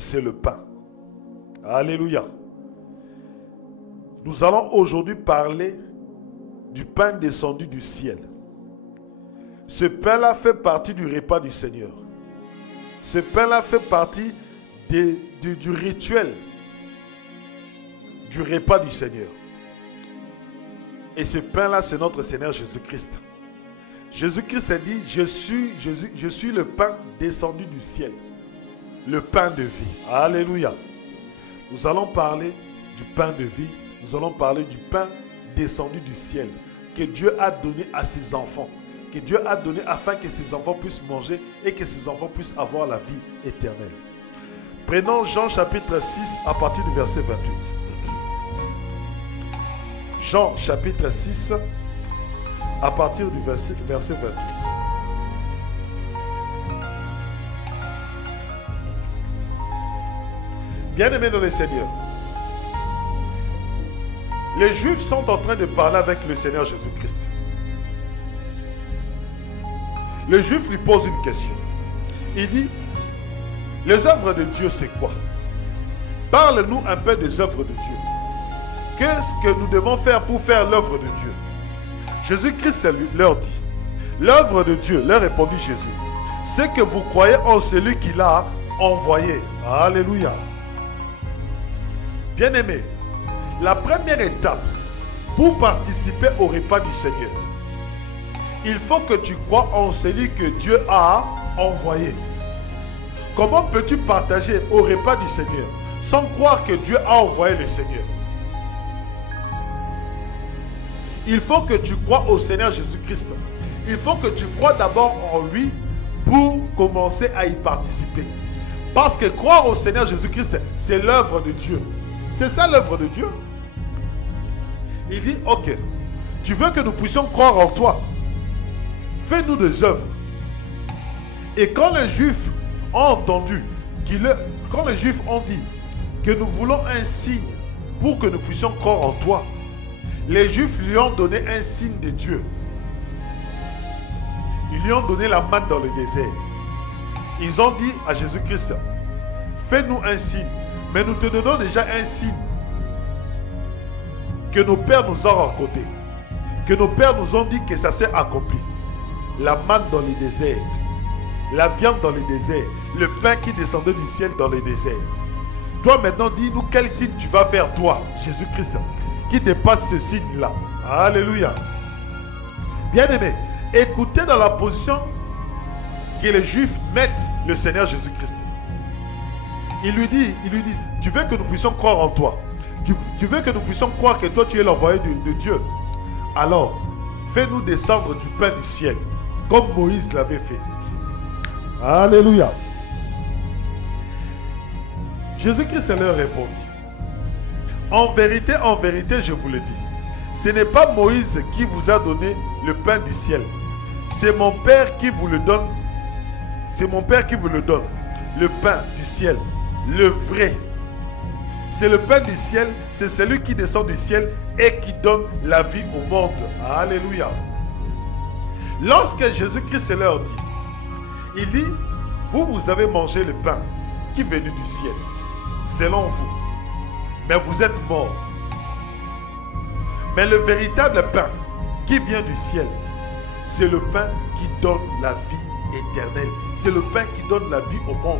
c'est le pain. Alléluia. Nous allons aujourd'hui parler du pain descendu du ciel. Ce pain-là fait partie du repas du Seigneur. Ce pain-là fait partie du rituel du repas du Seigneur. Et ce pain-là, c'est notre Seigneur Jésus-Christ. Jésus-Christ a dit, je suis le pain descendu du ciel. Le pain de vie. Alléluia. Nous allons parler du pain de vie. Nous allons parler du pain descendu du ciel. Que Dieu a donné à ses enfants. Que Dieu a donné afin que ses enfants puissent manger et que ses enfants puissent avoir la vie éternelle. Prenons Jean chapitre 6 à partir du verset 28. Jean chapitre 6 à partir du verset 28. Bien-aimés dans le Seigneur, les Juifs sont en train de parler avec le Seigneur Jésus-Christ. Le Juif lui pose une question. Il dit, les œuvres de Dieu, c'est quoi? Parle-nous un peu des œuvres de Dieu. Qu'est-ce que nous devons faire pour faire l'œuvre de Dieu? Jésus-Christ leur dit, l'œuvre de Dieu, leur répondit Jésus, c'est que vous croyez en celui qu'il a envoyé. Alléluia. Bien-aimés, la première étape pour participer au repas du Seigneur, il faut que tu crois en celui que Dieu a envoyé. Comment peux-tu partager au repas du Seigneur sans croire que Dieu a envoyé le Seigneur? Il faut que tu crois au Seigneur Jésus-Christ. Il faut que tu crois d'abord en lui pour commencer à y participer. Parce que croire au Seigneur Jésus-Christ, c'est l'œuvre de Dieu. C'est ça l'œuvre de Dieu. Il dit, ok, tu veux que nous puissions croire en toi? Fais-nous des œuvres. Et quand les Juifs ont entendu, quand les Juifs ont dit que nous voulons un signe pour que nous puissions croire en toi, les Juifs lui ont donné un signe de Dieu. Ils lui ont donné la manne dans le désert. Ils ont dit à Jésus-Christ, fais-nous un signe, mais nous te donnons déjà un signe que nos pères nous ont raconté, que nos pères nous ont dit que ça s'est accompli. La manne dans le désert, la viande dans le désert, le pain qui descendait du ciel dans le désert. Toi maintenant, dis-nous quel signe tu vas faire, toi, Jésus-Christ, qui dépasse ce signe-là. Alléluia. Bien-aimés, écoutez dans la position que les Juifs mettent le Seigneur Jésus-Christ. Il lui dit, tu veux que nous puissions croire en toi. Tu veux que nous puissions croire que toi, tu es l'envoyé de Dieu. Alors, fais-nous descendre du pain du ciel, comme Moïse l'avait fait. Alléluia. Jésus-Christ leur répondit, en vérité, je vous le dis, ce n'est pas Moïse qui vous a donné le pain du ciel. C'est mon Père qui vous le donne. C'est mon Père qui vous le donne. Le pain du ciel, le vrai. C'est le pain du ciel, c'est celui qui descend du ciel et qui donne la vie au monde. Alléluia. Lorsque Jésus-Christ leur dit, il dit, vous avez mangé le pain qui est venu du ciel, selon vous, mais vous êtes morts. Mais le véritable pain qui vient du ciel, c'est le pain qui donne la vie éternelle. C'est le pain qui donne la vie au monde.